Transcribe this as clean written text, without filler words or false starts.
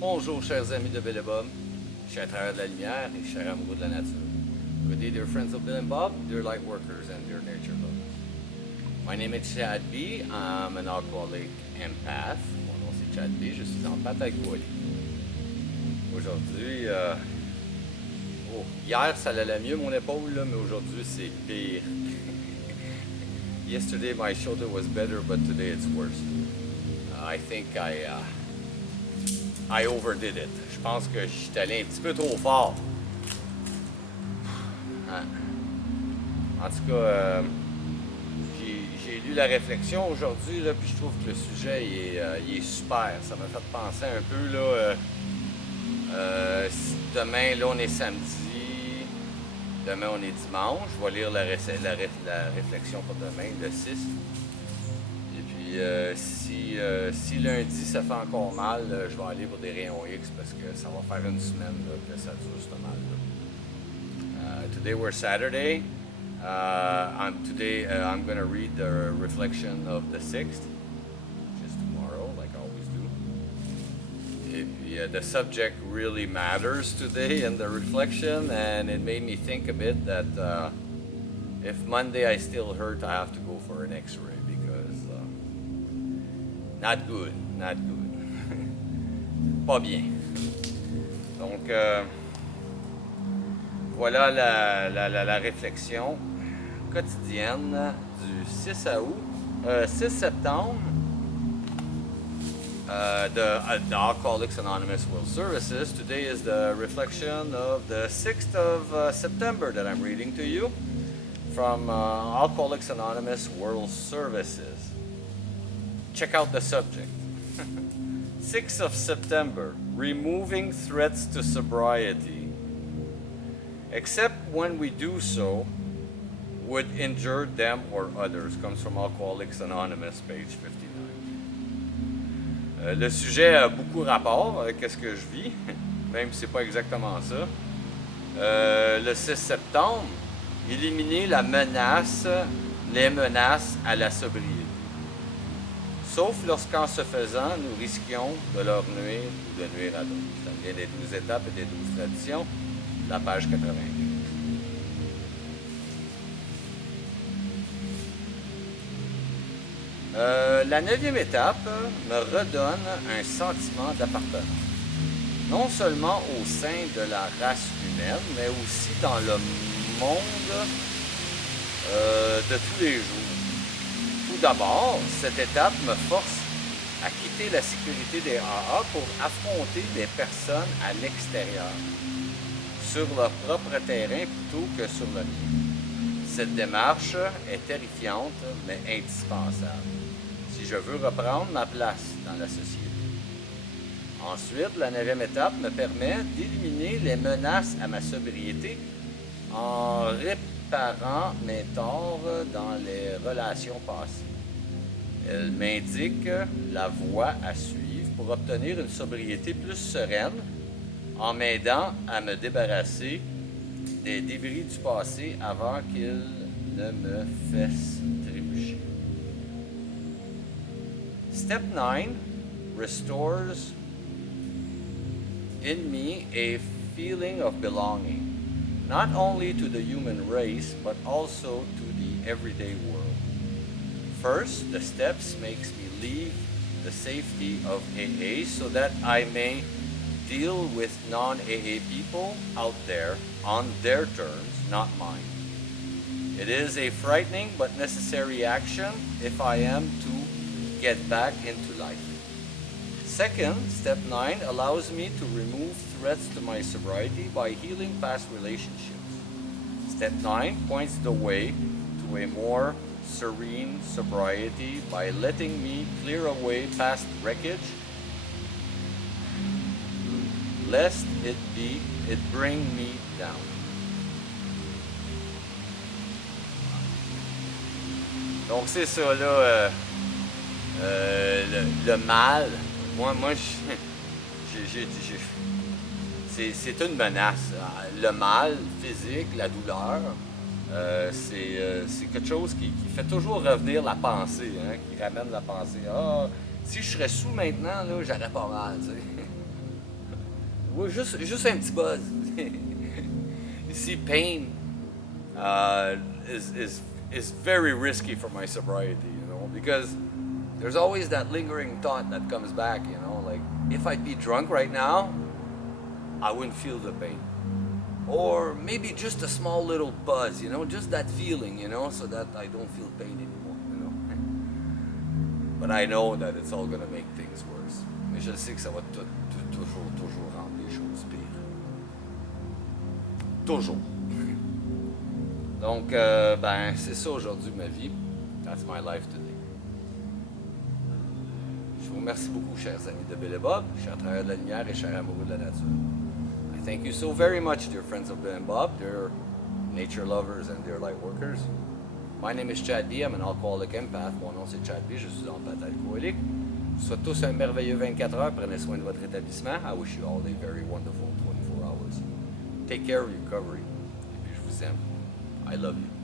Bonjour chers amis de Bill et Bob, chers travailleurs de la lumière et chers amoureux de la nature. Good day dear friends of Bill and Bob, dear light workers and dear nature lovers. My name is Chad B, I'm an alcoholic empath. Mon nom c'est Chad B, je suis empathe alcoolique. Aujourd'hui, hier ça allait mieux mon épaule, là, mais aujourd'hui c'est pire. Yesterday my shoulder was better, but today it's worse. I think I overdid it. Je pense que je suis allé un petit peu trop fort. En tout cas, j'ai lu la réflexion aujourd'hui, là, puis je trouve que le sujet il est super. Ça m'a fait penser un peu, là, demain, là, on est samedi, demain, on est dimanche. Je vais lire la réflexion pour demain, le 6. Et puis, si lundi, ça fait encore mal, je vais aller pour des rayons X parce que ça va faire une semaine là, que ça dure ce mal. Today, we're Saturday. I'm going to read the reflection of the 6th, which is tomorrow, like I always do. The subject really matters today in the reflection, and it made me think a bit that if Monday I still hurt, I have to go for an X-ray because not good. Pas bien. Donc, voilà la réflexion quotidienne du 6 septembre the Alcooliques Anonymous World Services. Today is the reflection of the 6th of September that I'm reading to you from Alcooliques Anonymous World Services. Check out the subject. 6th of September, removing threats to sobriety, except when we do so would injure them or others. Comes from Alcoholics Anonymous, page 59. Le sujet a beaucoup rapport avec ce que je vis, même si c'est pas exactement ça. Le 6 septembre, éliminer les menaces à la sobriété. Sauf lorsqu'en se faisant, nous risquions de leur nuire ou de nuire à d'autres. Ça vient des 12 étapes et des 12 traditions, la page 95. La 9e étape me redonne un sentiment d'appartenance, non seulement au sein de la race humaine, mais aussi dans le monde de tous les jours. Tout d'abord, cette étape me force à quitter la sécurité des AA pour affronter des personnes à l'extérieur, sur leur propre terrain plutôt que sur le mien. Cette démarche est terrifiante, mais indispensable, si je veux reprendre ma place dans la société. Ensuite, la 9e étape me permet d'éliminer les menaces à ma sobriété en réparant mes torts dans les relations passées. Elle m'indique la voie à suivre pour obtenir une sobriété plus sereine en m'aidant à me débarrasser des débris du passé avant qu'ils ne me fassent trébucher. Step 9 restores in me a feeling of belonging, not only to the human race, but also to the everyday world. First, the steps makes me leave the safety of AA so that I may deal with non-AA people out there on their terms, not mine. It is a frightening but necessary action if I am to get back into life. Second, step 9 allows me to remove threats to my sobriety by healing past relationships. Step 9 points the way to a more serene sobriety by letting me clear away past wreckage, lest it bring me down. Donc c'est ça là, le mal. Moi c'est une menace. Le mal physique, la douleur, c'est quelque chose qui fait toujours revenir la pensée, hein, qui ramène la pensée. Ah, si je serais sous maintenant, là, j'aurais pas mal, tu sais. Oui, juste un petit buzz. You see, pain is very risky for my sobriety, you know, because there's always that lingering thought that comes back, you know, like, if I'd be drunk right now, I wouldn't feel the pain. Or maybe just a small little buzz, you know, just that feeling, you know, so that I don't feel pain anymore, you know. But I know that it's all gonna make things worse. Mais je sais que ça va toujours rendre les choses pires. Toujours. Donc, ben, c'est ça aujourd'hui ma vie. That's my life today. Je vous remercie beaucoup, chers amis de Bill et Bob, chers travailleurs de la lumière et chers amoureux de la nature. I thank you so very much, dear friends of Bill and Bob, dear nature lovers and dear light workers. My name is Chad B. I'm an alcoholic empath. Mon nom c'est Chad B. Je suis empathe alcoolique. Je vous souhaite tous un merveilleux 24 heures. Prenez soin de votre rétablissement. I wish you all a very wonderful 24 hours. Take care of your recovery. Et puis je vous aime. I love you.